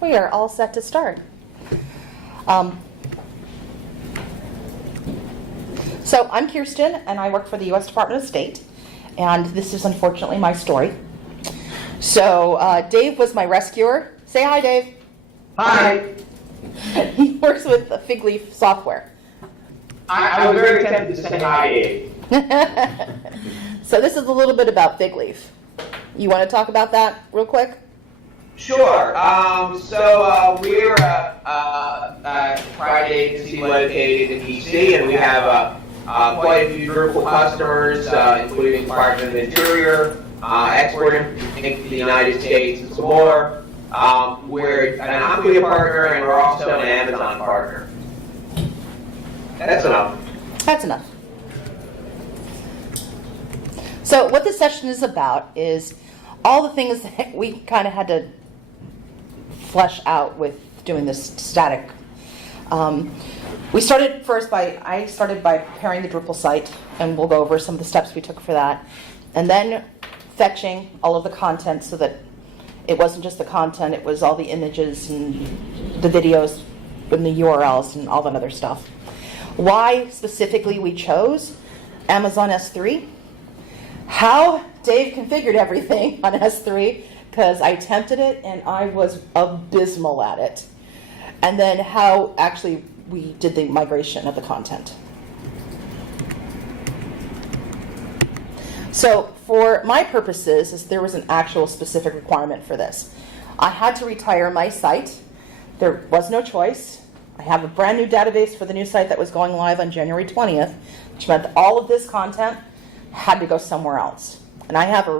We are all set to start. So I'm Kirsten, and I work for the U.S. Department of State, and this is unfortunately my story. So Dave was my rescuer. Say hi, Dave. Hi. He works with the Fig Leaf software. I was very tempted to say hi, Dave. So this is a little bit about Fig Leaf. You want to talk about that real quick? Sure. We're a private agency located in D.C., and we have quite a few Drupal customers, including Department of the Interior, exporting to the United States, and some more. We're an Acquia partner, and we're also an Amazon partner. That's enough. That's enough. So what this session is about is all the things that we kind of had to flesh out with doing this static. I started by preparing the Drupal site, and we'll go over some of the steps we took for that, and then fetching all of the content so that it wasn't just the content, it was all the images and the videos and the URLs and all that other stuff. Why specifically we chose Amazon S3, how Dave configured everything on S3, because I attempted it and I was abysmal at it, and then how actually we did the migration of the content. So for my purposes, there was an actual specific requirement for this. I had to retire my site. There was no choice. I have a brand new database for the new site that was going live on January 20th, which meant that all of this content had to go somewhere else. And I have a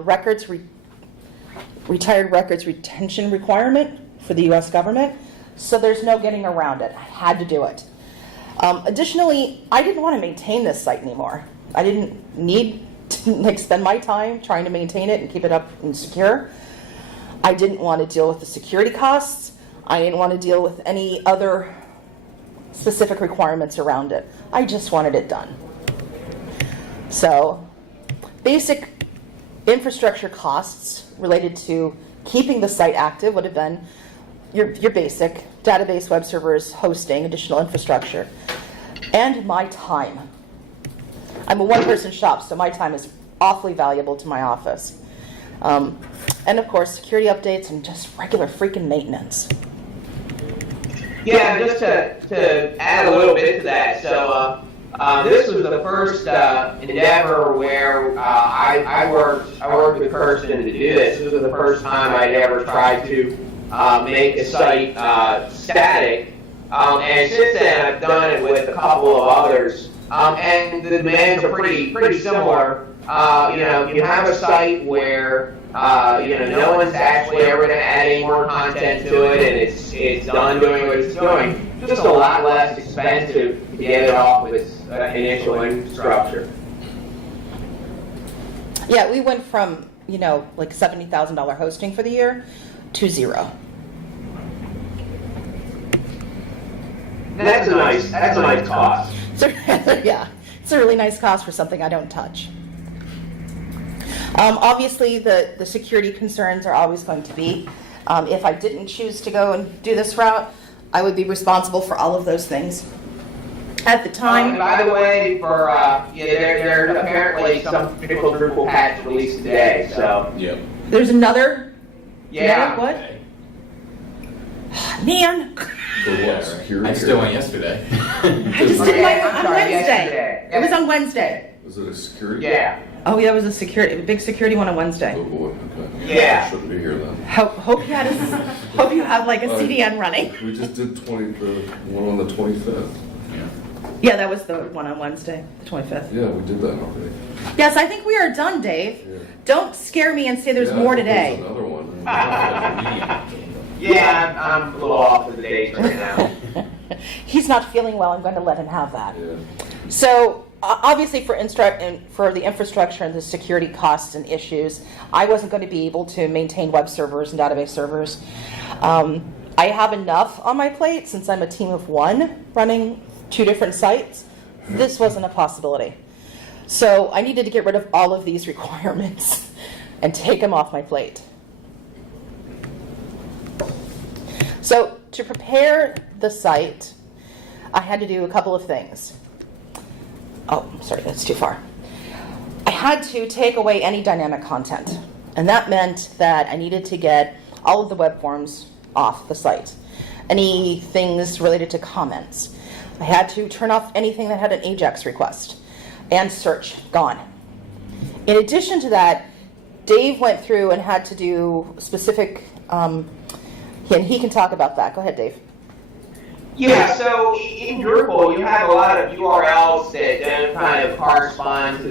retired records retention requirement for the US government, so there's no getting around it. I had to do it. Additionally, I didn't want to maintain this site anymore. I didn't need to spend my time trying to maintain it and keep it up and secure. I didn't want to deal with the security costs. I didn't want to deal with any other specific requirements around it. I just wanted it done. So basic infrastructure costs related to keeping the site active would have been your basic database, web servers, hosting, additional infrastructure, and my time. I'm a one-person shop, so my time is awfully valuable to my office. And of course, security updates and just regular freaking maintenance. Yeah, just to add a little bit to that. So this was the first endeavor where I worked with Kirsten to do this. This was the first time I'd ever tried to make a site static. And since then, I've done it with a couple of others. And the demands are pretty similar. You have a site where no one's actually ever going to add any more content to it, and it's done doing what it's doing. Just a lot less expensive to get it off with its initial infrastructure. Yeah, we went from like $70,000 hosting for the year to zero. That's a nice cost. Yeah, it's a really nice cost for something I don't touch. Obviously, the security concerns are always going to be. If I didn't choose to go and do this route, I would be responsible for all of those things. At the time. By the way, there's apparently some critical Drupal patch released today. So. Yep. There's another. Yeah. What? Man. For what? Security? I just did one yesterday. I just did mine on Wednesday. Yesterday. It was on Wednesday. Was it a security? Yeah. Oh, yeah, it was a big security one on Wednesday. Oh boy. Okay. Yeah. I shouldn't be here then. Hope you have like a CDN running. We just did the one on the 25th. Yeah, that was the one on Wednesday, the 25th. Yeah, we did that already. Yes, I think we are done, Dave. Yeah. Don't scare me and say there's more today. There's another one. Yeah, I'm a little off with the dates right now. He's not feeling well. I'm going to let him have that. Yeah. So obviously for the infrastructure and the security costs and issues, I wasn't going to be able to maintain web servers and database servers. I have enough on my plate since I'm a team of one running 2 different sites. This wasn't a possibility. So I needed to get rid of all of these requirements and take them off my plate. So to prepare the site, I had to do a couple of things. Oh, sorry, that's too far. I had to take away any dynamic content, and that meant that I needed to get all of the web forms off the site. Any things related to comments. I had to turn off anything that had an AJAX request, and search, gone. In addition to that, Dave went through and had to do specific, and he can talk about that. Go ahead, Dave. Yeah, so in Drupal, you have a lot of URLs that don't kind of correspond to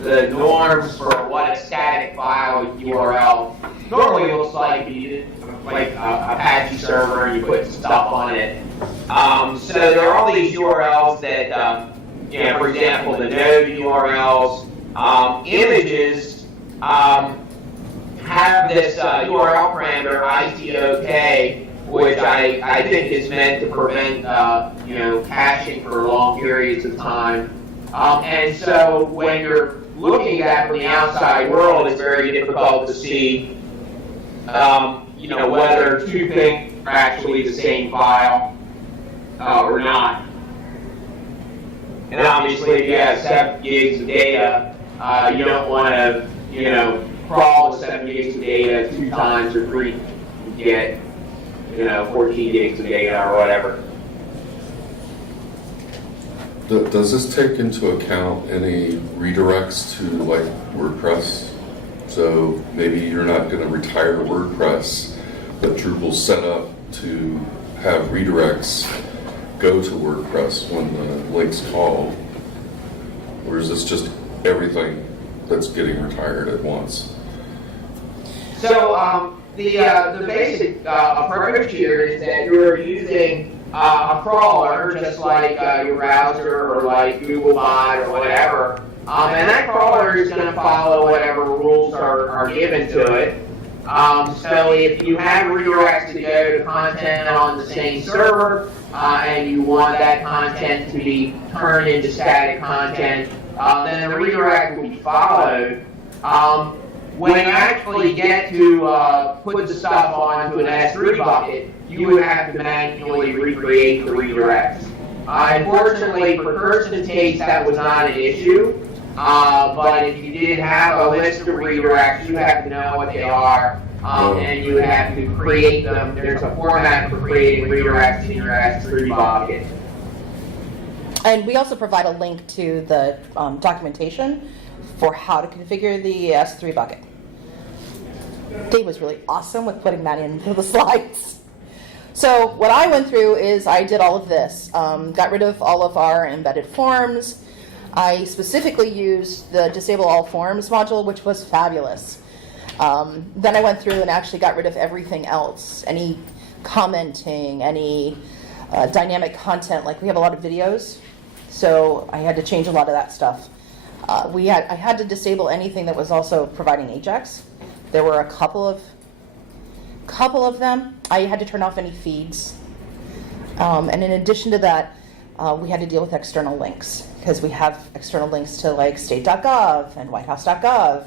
the norms for what a static file URL normally looks like. Like Apache server, and you put stuff on it. So there are all these URLs that, for example, the node URLs, images have this URL parameter ITOK, which I think is meant to prevent caching for long periods of time. And so when you're looking at that from the outside world, it's very difficult to see whether two things are actually the same file or not. And obviously, if you have 7 gigs of data, you don't want to, crawl the 7 gigs of data 2 times or 3 to get, 14 gigs of data or whatever. Does this take into account any redirects to like WordPress? So maybe you're not going to retire WordPress, but Drupal's set up to have redirects go to WordPress when the link's called? Or is this just everything that's getting retired at once? So the basic approach here is that you're using a crawler, just like your browser or like Googlebot or whatever, and that crawler is going to follow whatever rules are given to it. So if you have redirects to go to content on the same server, and you want that content to be turned into static content, then the redirect will be followed. When you actually get to put the stuff onto an S3 bucket, you would have to manually recreate the redirects. Unfortunately, for Kirsten's case, that was not an issue. But if you did have a list of redirects, you have to know what they are, and you have to create them. There's a format for creating redirects in your S3 bucket. And we also provide a link to the documentation for how to configure the S3 bucket. Dave was really awesome with putting that into the slides. So what I went through is I did all of this. Got rid of all of our embedded forms. I specifically used the Disable All Forms module, which was fabulous. Then I went through and actually got rid of everything else. Any commenting, any dynamic content. Like we have a lot of videos, so I had to change a lot of that stuff. I had to disable anything that was also providing AJAX. There were a couple of them. I had to turn off any feeds. And in addition to that, we had to deal with external links, because we have external links to like state.gov and whitehouse.gov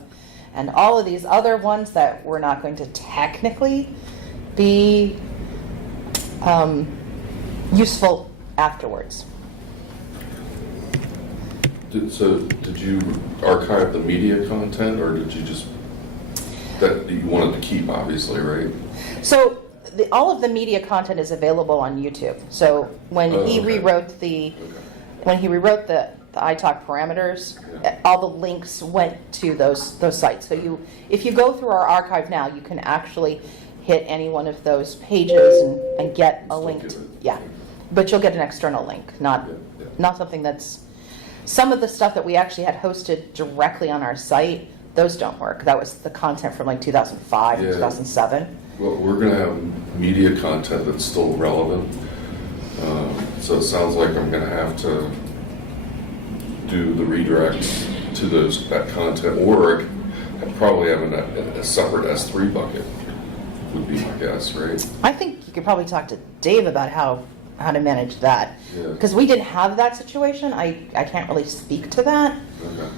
and all of these other ones that were not going to technically be useful afterwards. So did you archive the media content, or did you just, that you wanted to keep, obviously, right? So all of the media content is available on YouTube. So when he rewrote the iTalk parameters, all the links went to those sites. So if you go through our archive now, you can actually hit any one of those pages and get a link. But you'll get an external link, not something that's. Some of the stuff that we actually had hosted directly on our site, those don't work. That was the content from like 2005, 2007. Well, we're going to have media content that's still relevant. So it sounds like I'm going to have to do the redirects to that content, or I'd probably have a separate S3 bucket, would be my guess, right? I think you could probably talk to Dave about how to manage that, because we didn't have that situation. I can't really speak to that. Okay.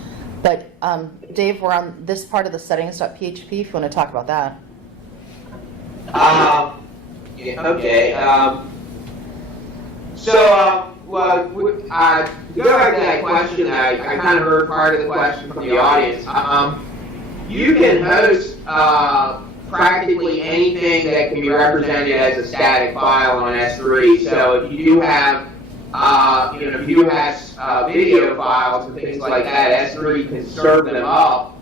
But Dave, we're on this part of the settings.php if you want to talk about that. Yeah, okay. Well, to go back to that question, I kind of heard part of the question from the audience. You can host practically anything that can be represented as a static file on S3. So if you do have, if you have video files and things like that, S3 can serve them up.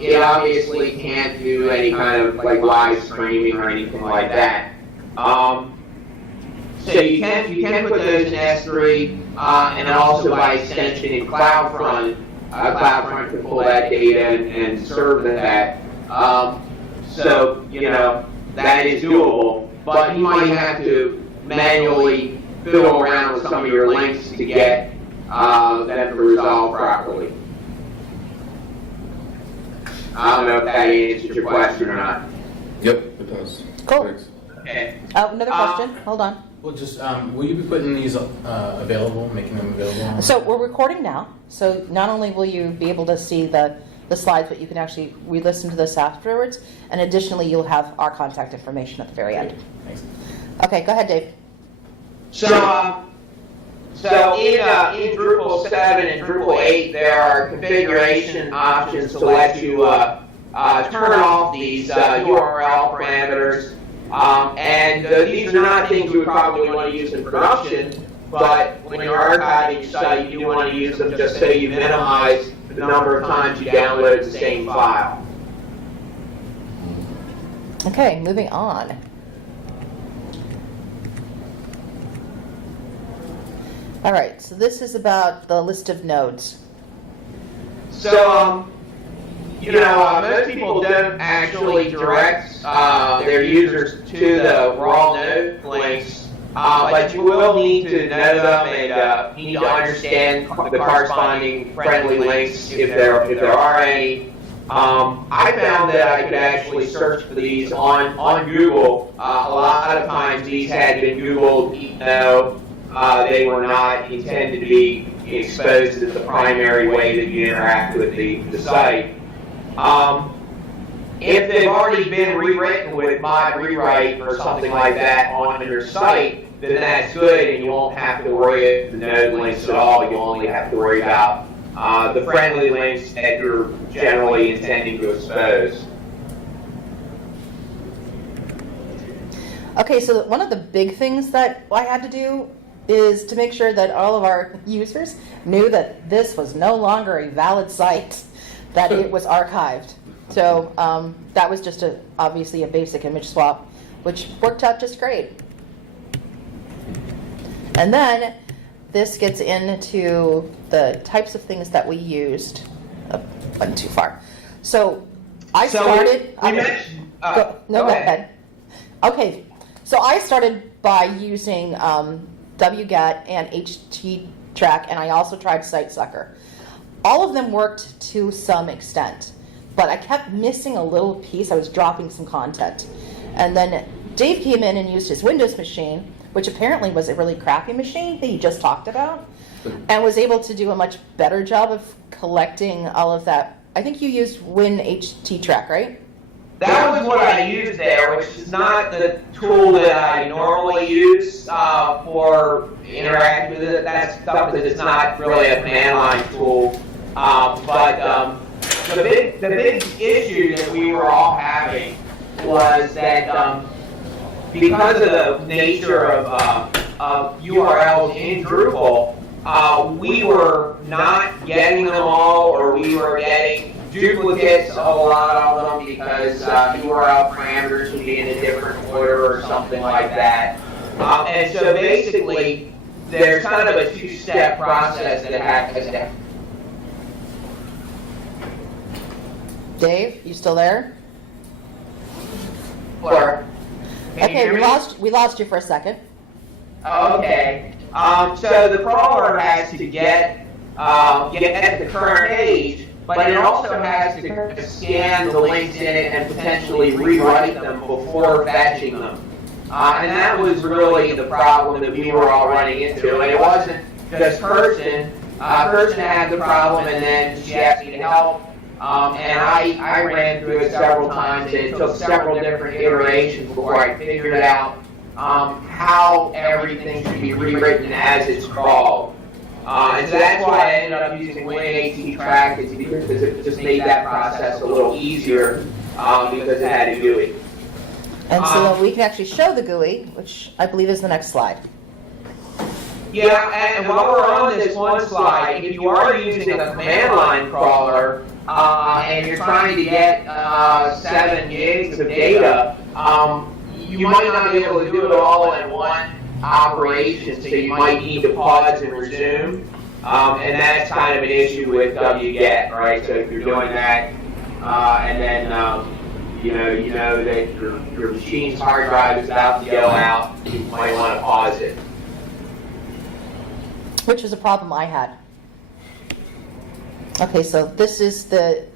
It obviously can't do any kind of like live streaming or anything like that. So you can put those in S3, and also by extension in CloudFront. CloudFront can pull that data and serve that. So that is doable, but you might have to manually fiddle around with some of your links to get them to resolve properly. I don't know if that answers your question or not. Yep, it does. Cool. Thanks. Okay. Another question? Hold on. Well, just will you be putting these available, making them available? So we're recording now. So not only will you be able to see the slides, but you can actually re-listen to this afterwards. And additionally, you'll have our contact information at the very end. Thanks. Okay, go ahead, Dave. So in Drupal 7 and Drupal 8, there are configuration options to let you turn off these URL parameters. These are not things you would probably want to use in production, but when you're archiving your site, you do want to use them just so you minimize the number of times you download the same file. Okay, moving on. All right, so this is about the list of nodes. So, most people don't actually direct their users to the raw node links, but you will need to know them and you need to understand the corresponding friendly links if there are any. I found that I could actually search for these on Google. A lot of times these had been Googled even though they were not intended to be exposed as the primary way that you interact with the site. If they've already been rewritten with mod rewrite or something like that on your site, then that's good and you won't have to worry about the node links at all. You only have to worry about the friendly links that you're generally intending to expose. Okay, so one of the big things that I had to do is to make sure that all of our users knew that this was no longer a valid site, that it was archived. So that was just obviously a basic image swap, which worked out just great. And then this gets into the types of things that we used. Oh, went too far. So I started. We mentioned. Go ahead. Okay, so I started by using wget and httrack, and I also tried SiteSucker. All of them worked to some extent, but I kept missing a little piece. I was dropping some content. And then Dave came in and used his Windows machine, which apparently was a really crappy machine that he just talked about, and was able to do a much better job of collecting all of that. I think you used WinHTTrack, right? That was what I used there, which is not the tool that I normally use for interacting with it. That's stuff that is not really a command line tool. But the big issue that we were all having was that because of the nature of URLs in Drupal, we were not getting them all, or we were getting duplicates of a lot of them because URL parameters would be in a different order or something like that. And so basically, there's kind of a two-step process that happens. Dave, you still there? Okay, we lost you for a second. Okay. So the crawler has to get the current page, but it also has to scan the links in it and potentially rewrite them before fetching them. And that was really the problem that we were all running into. And it wasn't just Kirsten. Kirsten had the problem, and then she asked me to help And I ran through it several times, and it took several different iterations before I figured out how everything should be rewritten as it's crawled. And so that's why I ended up using WinAT is because it just made that process a little easier because it had a GUI. And so we can actually show the GUI, which I believe is the next slide. Yeah, and while we're on this one slide, if you are using a command line crawler and you're trying to get 7 gigs of data, you might not be able to do it all in one operation, so you might need to pause and resume, and that's kind of an issue with wget, right? So if you're doing that, and then you know that your machine's hard drive is about to go out, you might want to pause it. Which was a problem I had. Okay, so this is the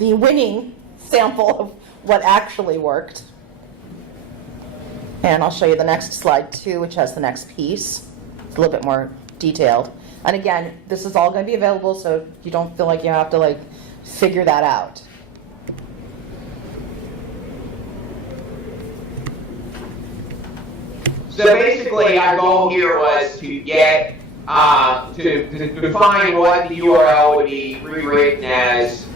winning sample of what actually worked. And I'll show you the next slide too, which has the next piece. It's a little bit more detailed. And again, this is all going to be available, so you don't feel like you have to figure that out. So basically, our goal here was to get to define what the URL would be rewritten as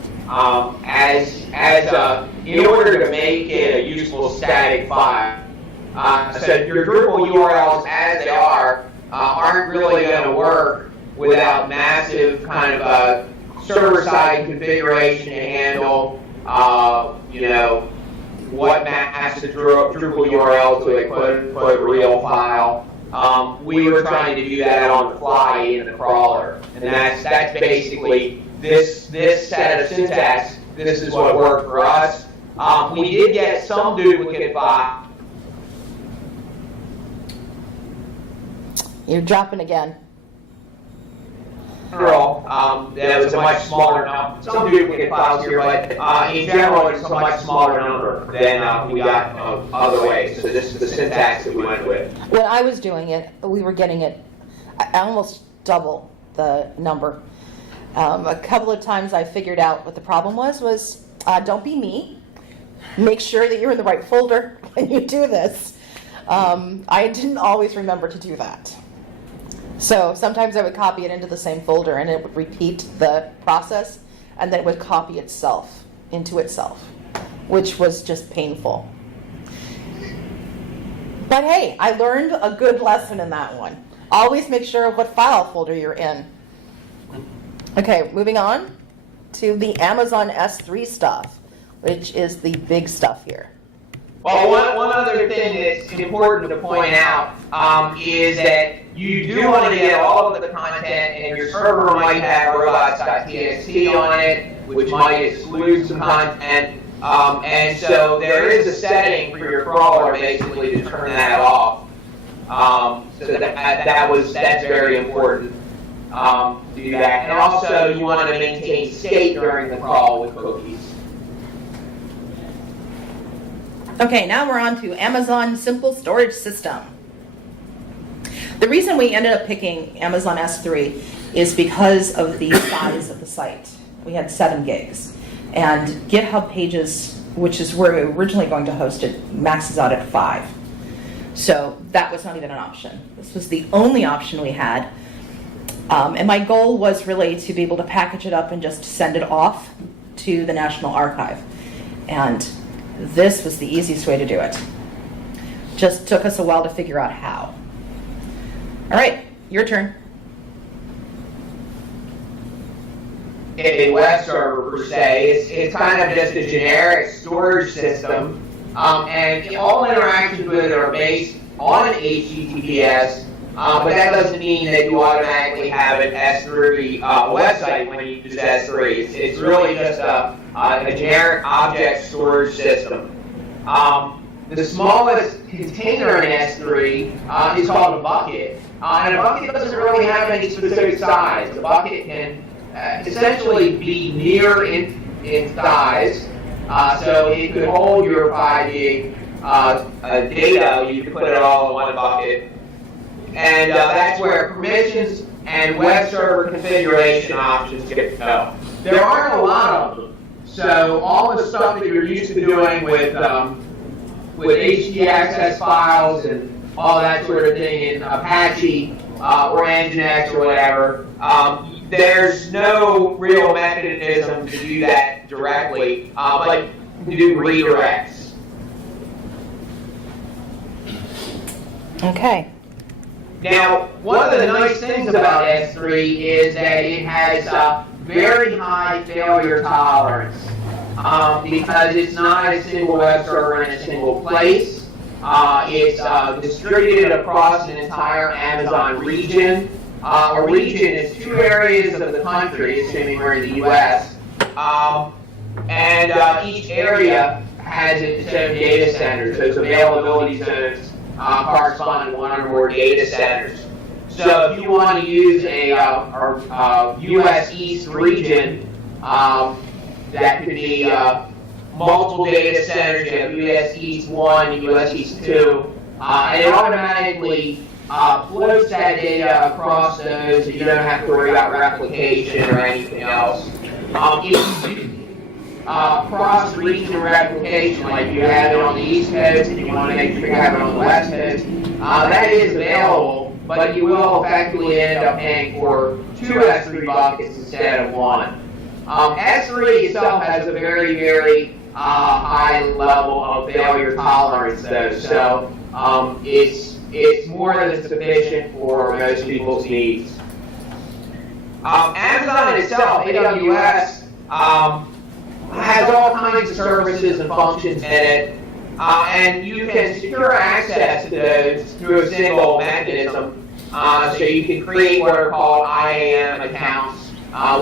in order to make it a useful static file. So your Drupal URLs, as they are, aren't really going to work without massive kind of server-side configuration to handle, what maps the Drupal URL to put a real file. We were trying to do that on the fly in the crawler, and that's basically this set of syntax. This is what worked for us. We did get some duplicate files. You're dropping again. There was a much smaller number. Some duplicate files here, but in general, it's a much smaller number than we got other ways. So this is the syntax that we went with. When I was doing it, we were getting it almost double the number. A couple of times I figured out what the problem was don't be me. Make sure that you're in the right folder when you do this. I didn't always remember to do that. So sometimes I would copy it into the same folder and it would repeat the process, and then it would copy itself into itself, which was just painful. But hey, I learned a good lesson in that one. Always make sure of what file folder you're in. Okay, moving on to the Amazon S3 stuff, which is the big stuff here. Well, one other thing that's important to point out is that you do want to get all of the content, and your server might have robots.txt on it, which might exclude some content. And so there is a setting for your crawler basically to turn that off. So that's very important to do that. And also you want to maintain state during the crawl with cookies. Okay, now we're on to Amazon Simple Storage System. The reason we ended up picking Amazon S3 is because of the size of the site. We had 7 gigs. And GitHub Pages, which is where we were originally going to host it, maxes out at 5. So that was not even an option. This was the only option we had. And my goal was really to be able to package it up and just send it off to the National Archive. And this was the easiest way to do it. Just took us a while to figure out how. All right, your turn. A web server per se, it's kind of just a generic storage system, and all interactions with it are based on HTTPS, but that doesn't mean that you automatically have an S3 website when you use S3. It's really just a generic object storage system. The smallest container in S3 is called a bucket, and a bucket doesn't really have any specific size. A bucket can essentially be near in size, so it could hold your 5 gig data. You can put it all in one bucket, and that's where permissions and web server configuration options get to go. There aren't a lot of them. So all the stuff that you're used to doing with HT access files and all that sort of thing in Apache or Nginx or whatever, there's no real mechanism to do that directly, but to do redirects. Okay. Now, one of the nice things about S3 is that it has very high failure tolerance because it's not a single web server in a single place. It's distributed across an entire Amazon region. A region is 2 areas of the country, assuming we're in the U.S., and each area has its own data center, so its availability zones correspond to 1 or more data centers. So if you want to use a U.S. East region, that could be multiple data centers. You have U.S. East 1, U.S. East 2, and it automatically floats that data across those, so you don't have to worry about replication or anything else. If you do cross-region replication, like you have it on the East Coast and you want to make sure you have it on the West Coast, that is available, but you will effectively end up paying for 2 S3 buckets instead of 1. S3 itself has a very, very high level of failure tolerance, though, so it's more than sufficient for most people's needs. Amazon itself, AWS, has all kinds of services and functions in it, and you can secure access to those through a single mechanism. So you can create what are called IAM accounts,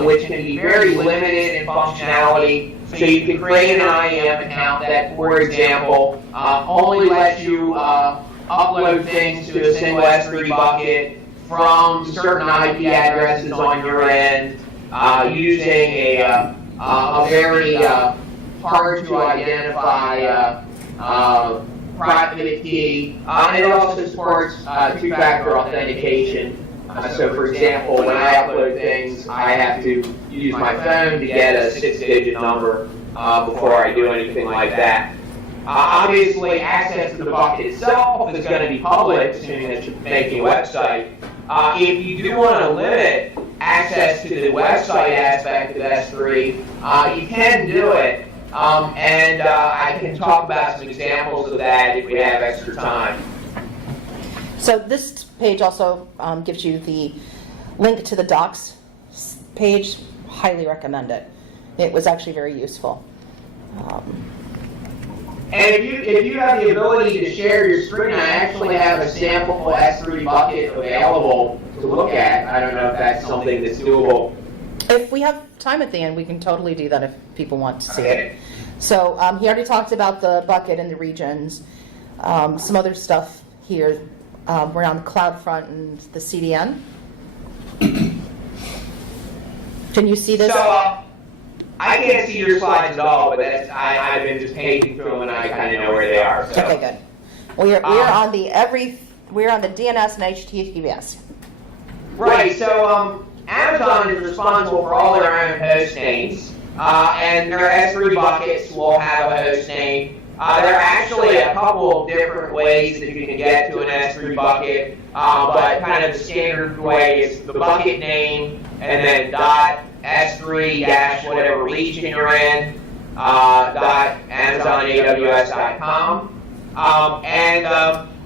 which can be very limited in functionality. So you can create an IAM account that, for example, only lets you upload things to a single S3 bucket from certain IP addresses on your end, using a very hard to identify private key, and it also supports 2-factor authentication. So for example, when I upload things, I have to use my phone to get a 6-digit number before I do anything like that. Obviously, access to the bucket itself is going to be public, assuming that you're making a website. If you do want to limit access to the website aspect of S3, you can do it, and I can talk about some examples of that if we have extra time. So this page also gives you the link to the docs page. Highly recommend it. It was actually very useful. And if you have the ability to share your screen, I actually have a sample S3 bucket available to look at. I don't know if that's something that's doable. If we have time at the end, we can totally do that if people want to see it. So he already talked about the bucket and the regions. Some other stuff here. We're on the CloudFront and the CDN. Can you see this? So, I can't see your slides at all, but I've been just paging through them and I kind of know where they are. So. Okay, good. We're on the DNS and HTTPS. Right. So Amazon is responsible for all their own host names, and their S3 buckets will have a host name. There are actually a couple of different ways that you can get to an S3 bucket, but kind of the standard way is the bucket name and then .s3- whatever region you're in, .amazonaws.com. And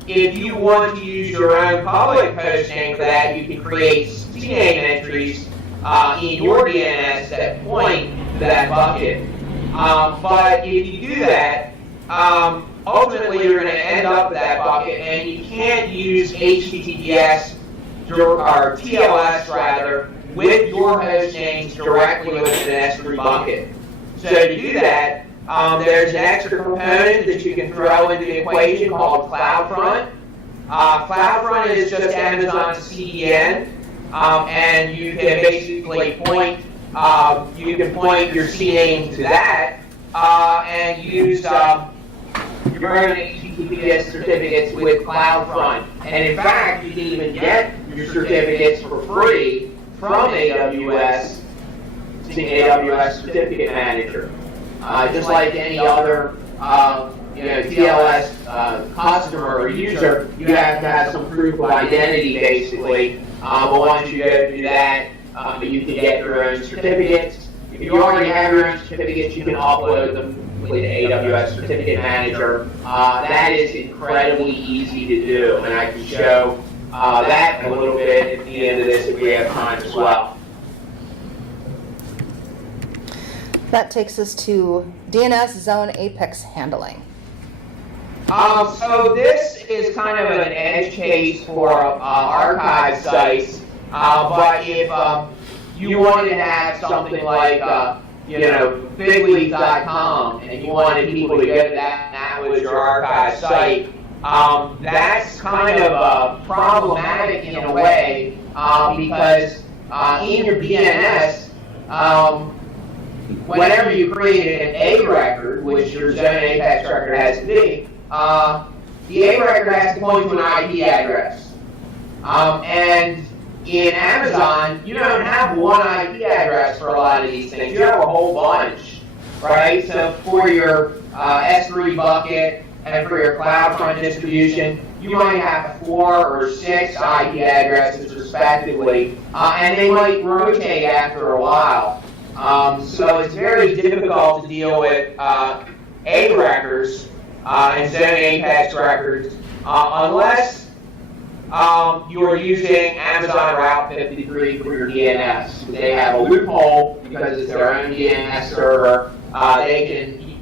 if you want to use your own public host name for that, you can create CNAME entries in your DNS that point to that bucket. But if you do that, ultimately you're going to end up with that bucket, and you can't use HTTPS or TLS rather with your host names directly within an S3 bucket. So to do that, there's an extra component that you can throw into the equation called CloudFront. CloudFront is just Amazon's CDN, and you can basically point your CNAME to that and use your own HTTPS certificates with CloudFront. And in fact, you can even get your certificates for free from AWS, using AWS Certificate Manager. just like any other TLS customer or user, you have to have some proof of identity, basically. But once you go through that, you can get your own certificates. If you already have your own certificates, you can upload them with the AWS Certificate Manager. That is incredibly easy to do, and I can show that a little bit at the end of this if we have time as well. That takes us to DNS zone apex handling. So this is kind of an edge case for archive sites, but if you wanted to have something like figleaf.com and you wanted people to go to that, and that was your archive site, that's kind of problematic in a way because in your DNS, whenever you create an A record, which your zone apex record has to be, the A record has to point to an IP address. And in Amazon, you don't have one IP address for a lot of these things. You have a whole bunch, right? So for your S3 bucket and for your CloudFront distribution, you might have 4 or 6 IP addresses respectively, and they might rotate after a while. So it's very difficult to deal with A records and zone apex records unless you are using Amazon Route 53 for your DNS. They have a loophole because it's their own DNS server.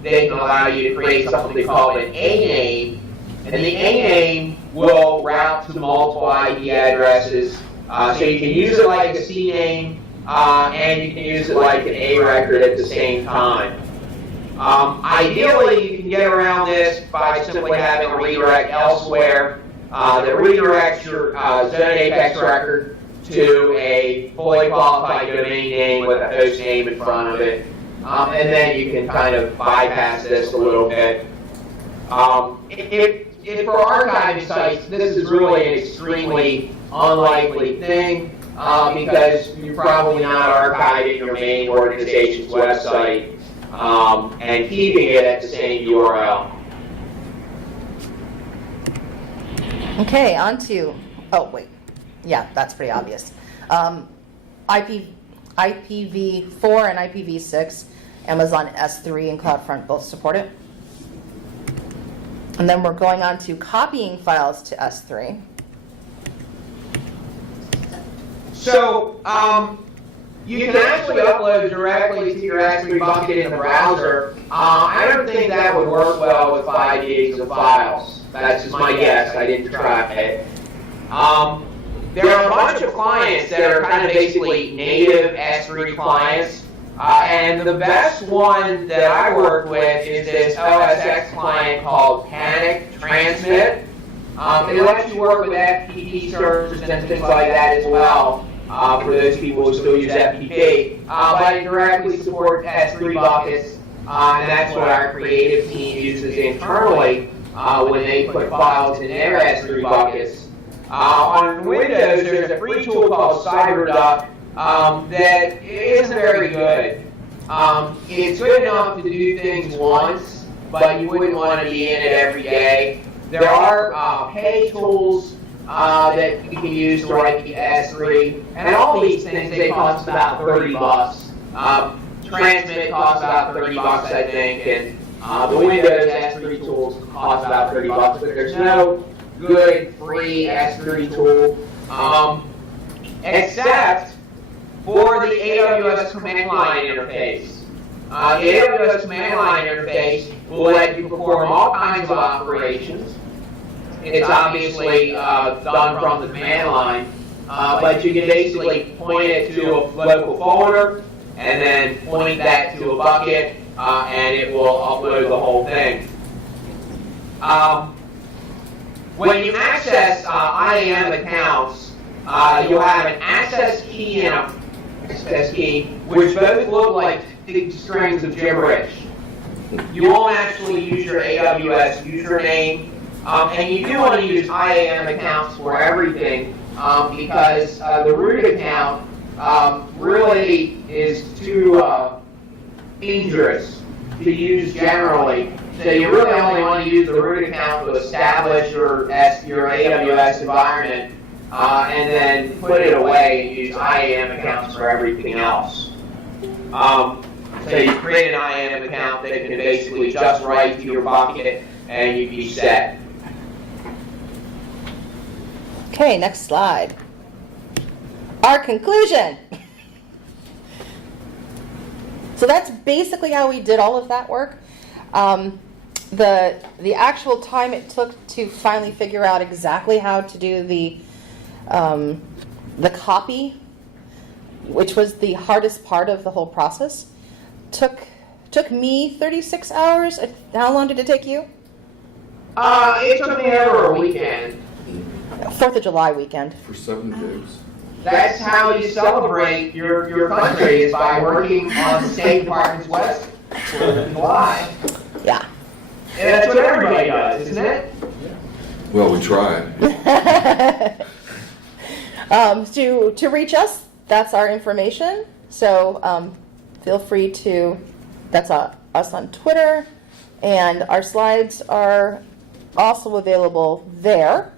They can allow you to create something they call an A name, and the A name will route to multiple IP addresses. So you can use it like a C name, and you can use it like an A record at the same time. Ideally, you can get around this by simply having a redirect elsewhere that redirects your zone apex record to a fully qualified domain name with a host name in front of it. And then you can kind of bypass this a little bit. If for archiving sites, this is really an extremely unlikely thing because you're probably not archiving your main organization's website and keeping it at the same URL. Okay, on to, oh wait, yeah, that's pretty obvious. IPv4 and IPv6, Amazon S3 and CloudFront both support it. And then we're going on to copying files to S3. So you can actually upload directly to your S3 bucket in the browser. I don't think that would work well with 5 gigs of files. That's just my guess. I didn't try it. There are a bunch of clients that are kind of basically native S3 clients. And the best one that I work with is this OSX client called Panic Transmit. It lets you work with FTP servers and things like that as well. For those people who still use FTP, but it directly supports S3 buckets, and that's what our creative team uses internally when they put files in their S3 buckets. On Windows, there's a free tool called CyberDuck that isn't very good. It's good enough to do things once, but you wouldn't want to be in it every day. There are pay tools that you can use to write the S3, and all these things, they cost about $30. Transmit costs about $30, I think, and the Windows S3 tools cost about $30, but there's no good free S3 tool, except for the AWS command line interface. The AWS command line interface will let you perform all kinds of operations. It's obviously done from the command line, but you can basically point it to a local folder and then point that to a bucket, and it will upload the whole thing. When you access IAM accounts, you'll have an access key and a access key, which both look like big strings of gibberish. You won't actually use your AWS username. And you do want to use IAM accounts for everything because the root account really is too dangerous to use generally. So you really only want to use the root account to establish your AWS environment, and then put it away and use IAM accounts for everything else. So you create an IAM account that can basically just write to your bucket and you'd be set. Okay, next slide. Our conclusion. So that's basically how we did all of that work. The actual time it took to finally figure out exactly how to do the copy, which was the hardest part of the whole process, took me 36 hours. How long did it take you? It took me over a weekend. 4th of July weekend. For 7 days. That's how you celebrate your country, is by working on the State Department's website for July. Yeah. And that's what everybody does, isn't it? Well, we try. To reach us, that's our information. So feel free to, that's us on Twitter, and our slides are also available there,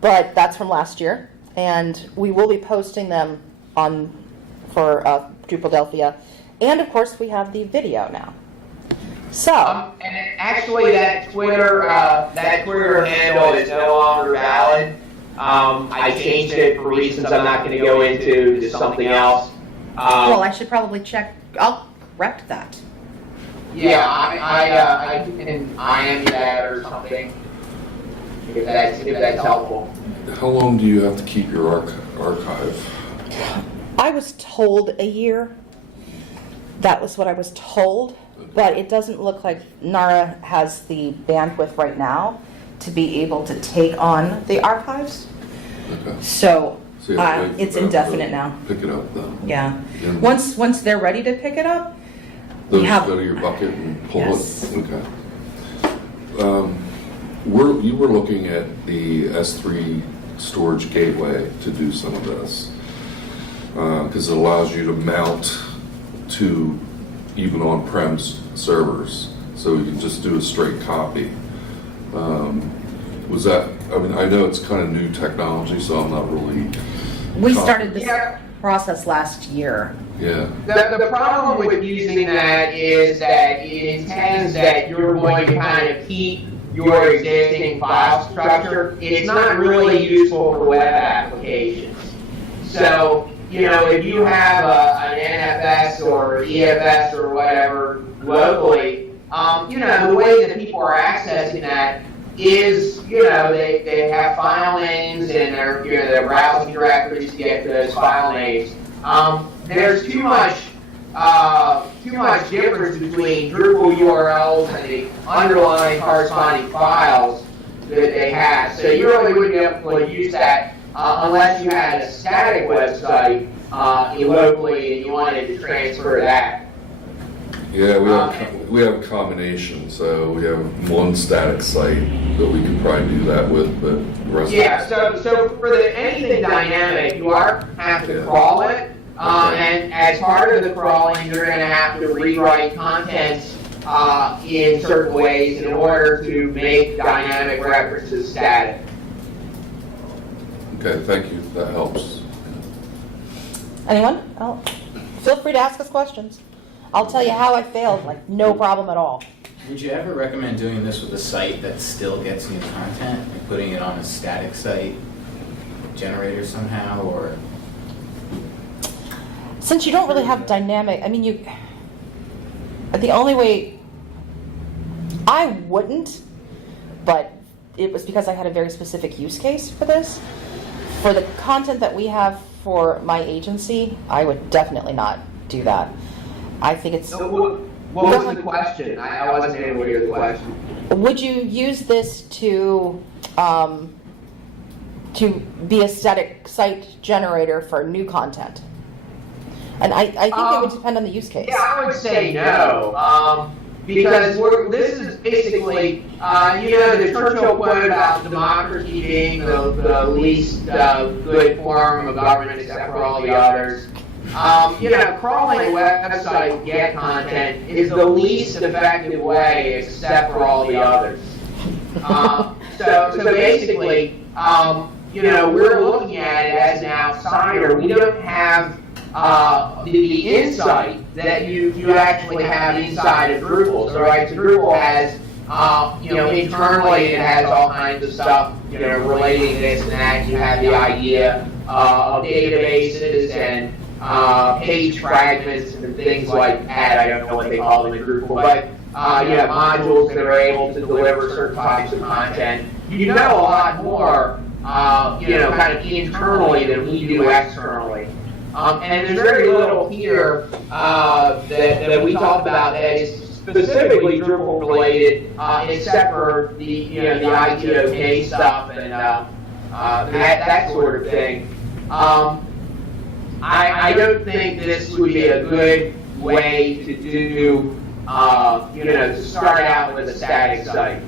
but that's from last year, and we will be posting them for Drupaldelphia, and of course we have the video now. So, and actually that Twitter handle is no longer valid. I changed it for reasons I'm not going to go into to something else. well, I should probably check. I'll correct that. Yeah, I can IM that or something, if that's helpful. How long do you have to keep your archive? I was told a year. That was what I was told, but it doesn't look like NARA has the bandwidth right now to be able to take on the archives. Okay. So So you have to wait for it's them indefinite to now. Pick it up then. Yeah. And Once they're ready to pick it up, those have- go to your bucket and pull Yes. it? Okay. You were looking at the S3 storage gateway to do some of this, because it allows you to mount to even on-prem servers, so you can just do a straight copy. Was that, I mean, I know it's kind of new technology, so I'm not really... we started this Yeah. process last year. Yeah, The problem with using that is that it intends that you're going to kind of keep your existing file structure. It's not really useful for web applications. So, if you have an NFS or EFS or whatever locally, the way that people are accessing that is, they have file names and they're browsing directories to get to those file names. There's too much difference between Drupal URLs and the underlying corresponding files that they have. So you really wouldn't be able to use that unless you had a static website locally and you wanted to transfer that. yeah, we have a combination, so we have one static site that we could probably do that with, but the rest Yeah, of it... so for anything dynamic, you have to Yeah. crawl it, and as part of the crawling, you're going to have to rewrite contents in certain ways in order to make dynamic references static. Okay, thank you, that helps. Anyone? Oh, feel free to ask us questions. I'll tell you how I failed, like no problem at all. Would you ever recommend doing this with a site that still gets new content and putting it on a static site generator somehow, or? Since you don't really have dynamic, I mean, the only way, I wouldn't, but it was because I had a very specific use case for this. For the content that we have for my agency, I would definitely not do that. I think it's... So what was the question? I wasn't able to hear the question. Would you use this to be a static site generator for new content? And I think it would depend on the use case. Yeah, I would say no, because this is basically, the Churchill quote about democracy being the least good form of government except for all the others. crawling a website to get content is the least effective way except for all the others. So basically, we're looking at it as an outsider. We don't have the insight that you actually have inside of Drupal. So, right, so Drupal has, internally it has all kinds of stuff, relating to this and that. You have the idea of databases and page fragments and things like that. I don't know what they call them in Drupal, but you have modules that are able to deliver certain types of content. You know a lot more, kind of internally than we do externally. And there's very little here that we talk about that is specifically Drupal related, except for the the ITOK stuff and that sort of thing. I don't think this would be a good way to do, to start out with a static site.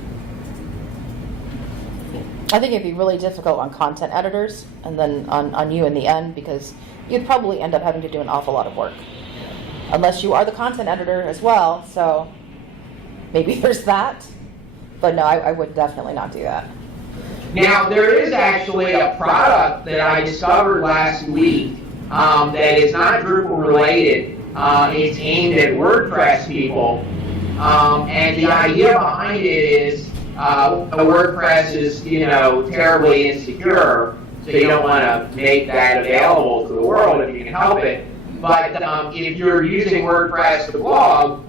I think it'd be really difficult on content editors and then on you in the end, because you'd probably end up having to do an awful lot of work. Unless you are the content editor as well, so maybe there's that. But no, I would definitely not do that. Now, there is actually a product that I discovered last week that is not Drupal related. It's aimed at WordPress people. And the idea behind it is WordPress is, terribly insecure, so you don't want to make that available to the world if you can help it. But if you're using WordPress to blog,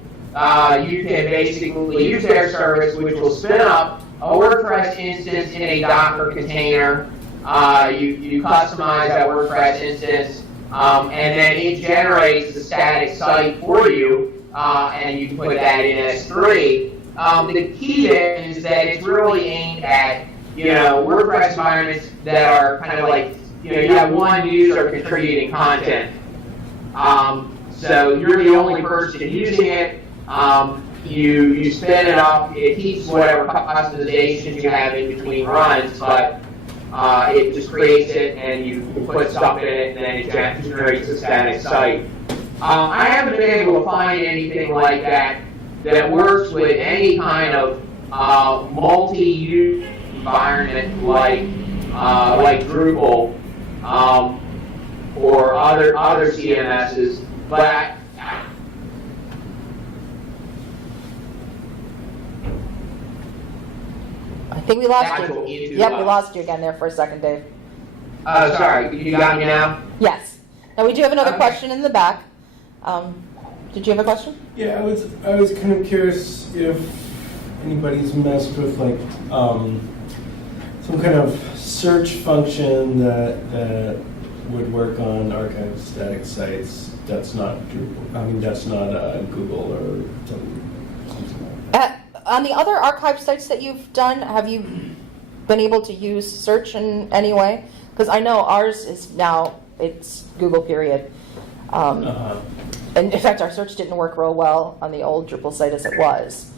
you can basically use their service, which will spin up a WordPress instance in a Docker container. You customize that WordPress instance, and then it generates a static site for you, and you can put that in S3. The key is that it's really aimed at WordPress environments that are kind of like you have one user contributing content. So you're the only person using it. You spin it up. It keeps whatever customizations you have in between runs, but it just creates it, and you put stuff in it, and then it generates a static site. I haven't been able to find anything like that works with any kind of multi-use environment like Drupal or other CMSs, but I think we lost Actual you. into, Yep, we lost you again there for a second, Dave. sorry, you got me now? Yes. Now we do have another Okay. question in the back. Did you have a question? Yeah, I was kind of curious if anybody's messed with like some kind of search function that would work on archived static sites. That's not Drupal. I mean, that's not Google or something like that. On the other archive sites that you've done, have you been able to use search in any way? Because I know ours is now, it's Google period. And in fact, our search didn't work real well on the old Drupal site as it was.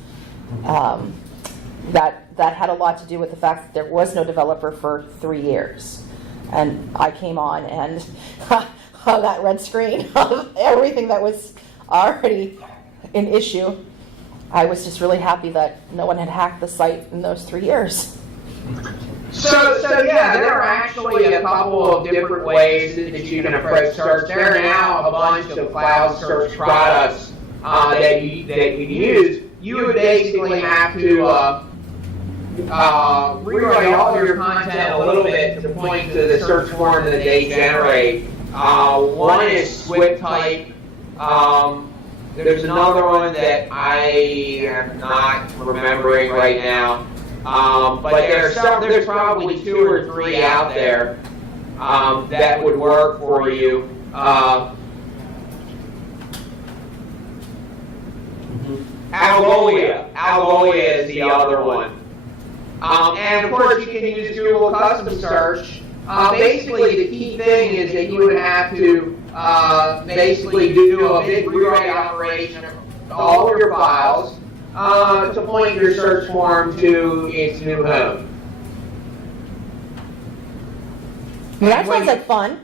That had a lot to do with the fact that there was no developer for 3 years. And I came on and on that red screen of everything that was already an issue. I was just really happy that no one had hacked the site in those 3 years. So yeah, there are actually a couple of different ways that you can approach search. There are now a bunch of cloud search products that you can use. You would basically have to rewrite all of your content a little bit to point to the search form that they generate. One is Swift type. There's another one that I am not remembering right now. But there's probably 2 or 3 out there that would work for you. Algolia is the other one. And of course you can use Google Custom Search. Basically the key thing is that you would have to basically do a big rewrite operation of all of your files to point your search form to its new home. Well, that sounds like fun.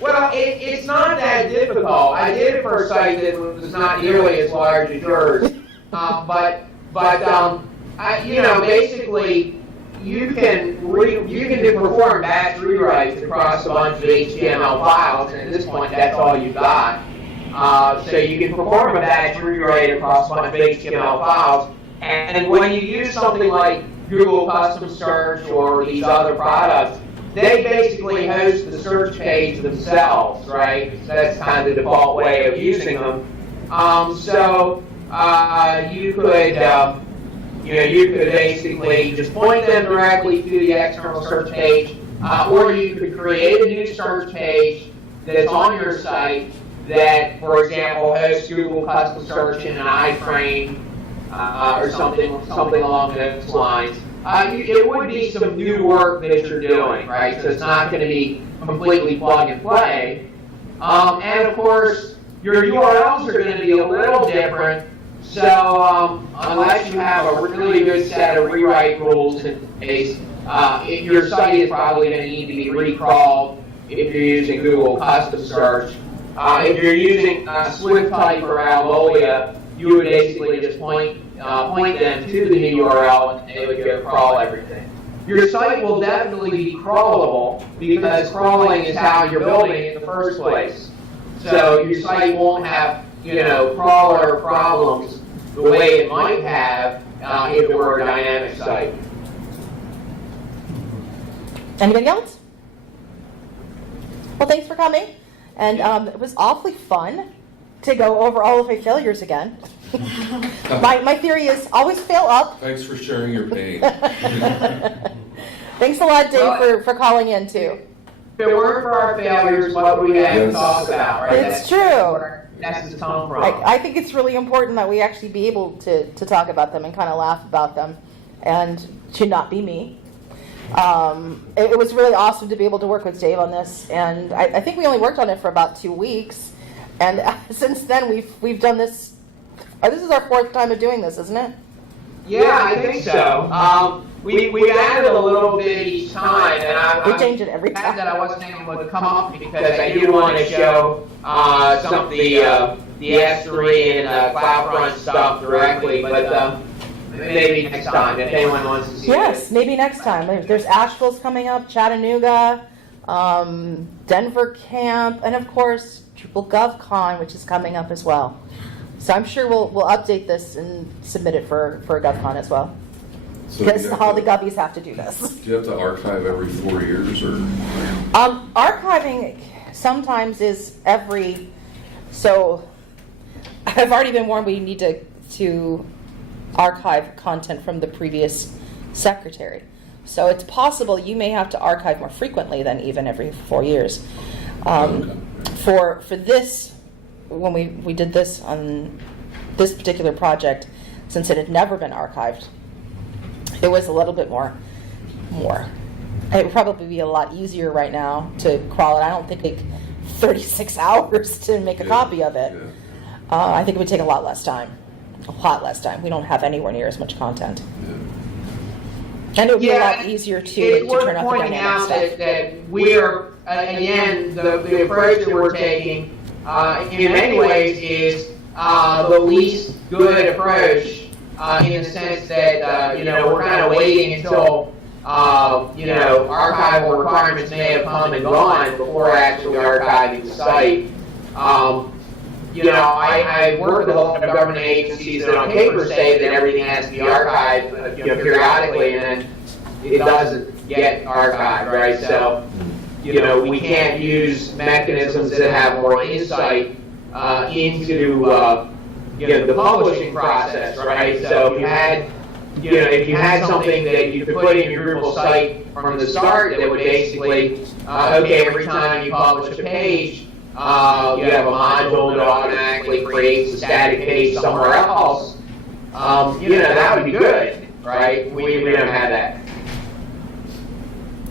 Well, it's not that difficult. I did it for a site that was not nearly as large as yours, basically, you can perform batch rewrites across a bunch of HTML files, and at this point, that's all you've got. So you can perform a batch rewrite across a bunch of HTML files, and when you use something like Google Custom Search or these other products, they basically host the search page themselves, right? So that's kind of the default way of using them. You could basically just point them directly to the external search page, or you could create a new search page that's on your site that, for example, hosts Google Custom Search in an iframe or something along those lines. It would be some new work that you're doing, right? So it's not going to be completely plug and play. And of course, your URLs are going to be a little different. So unless you have a really good set of rewrite rules in place, your site is probably going to need to be recrawled if you're using Google Custom Search. If you're using SwiftType or Algolia, you would basically just point them to the new URL and they would go crawl everything. Your site will definitely be crawlable because crawling is how you're building it in the first place. So your site won't have, crawler problems the way it might have if it were a dynamic site. Anybody else? Well, thanks for coming. And it was awfully fun to go over all of my failures again. My theory is always fail up. Thanks for sharing your pain. Thanks a lot, Dave, for calling in, too. If it weren't for our failures, what would we have to talk about, right? It's true. That's the come from. I think it's really important that we actually be able to talk about them and kind of laugh about them and to not be me. It was really awesome to be able to work with Dave on this, and I think we only worked on it for about 2 weeks, and since then we've done this. This is our 4th time of doing this, isn't it? Yeah, I think so. We added a little bit each time, and we change it every time. That I wasn't able to come up because I do want to show some of the S3 and CloudFront stuff directly, but maybe next time if anyone wants to see it. Yes, maybe next time. There's Asheville's coming up, Chattanooga, Denver Camp, and of course Drupal GovCon, which is coming up as well. So I'm sure we'll update this and submit it for GovCon as well. So Because all the Govies have to do this. Do you have to archive every 4 years, or? Archiving sometimes is every. So I've already been warned we need to archive content from the previous secretary. So it's possible you may have to archive more frequently than even every 4 years. For this, when we did this on this particular project, since it had never been archived, it was a little bit more. It would probably be a lot easier right now to crawl it. I don't think it take 36 hours to make a copy of it. Yeah. I think it would take a lot less time. A lot less time. We don't have anywhere near as much content. Yeah. And it would be a lot easier to turn off the dynamic stuff. That we are, again, the approach that we're taking in many ways is the least good approach in the sense that, we're kind of waiting until, archival requirements may have come and gone before actually archiving the site. I work with a lot of government agencies that on paper say that everything has to be archived, periodically, and then it doesn't get archived, right? So, we can't use mechanisms that have more insight into, the publishing process, right? So if you had something that you could put in your Drupal site from the start that would basically, every time you publish a page, you have a module that automatically creates a static page somewhere else, that would be good, right? We don't have that.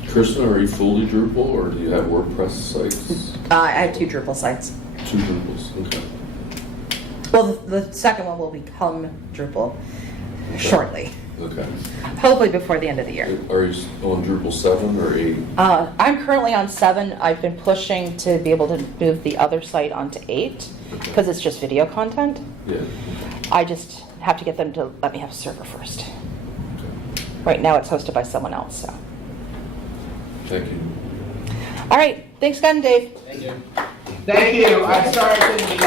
Kirsten, are you fully Drupal, or do you have WordPress sites? I have 2 Drupal sites. 2 Drupals, okay. Well, the second one will become Drupal shortly. Okay. hopefully before the end of the year. Are you on Drupal 7 or 8? I'm currently on 7. I've been pushing to be able to move the other site onto 8 because it's just video content. Yeah. I just have to get them to let me have a server first. Right now it's hosted by someone else. So. Thank you. All right. Thanks again, Dave. Thank you. Thank you. I'm sorry I couldn't be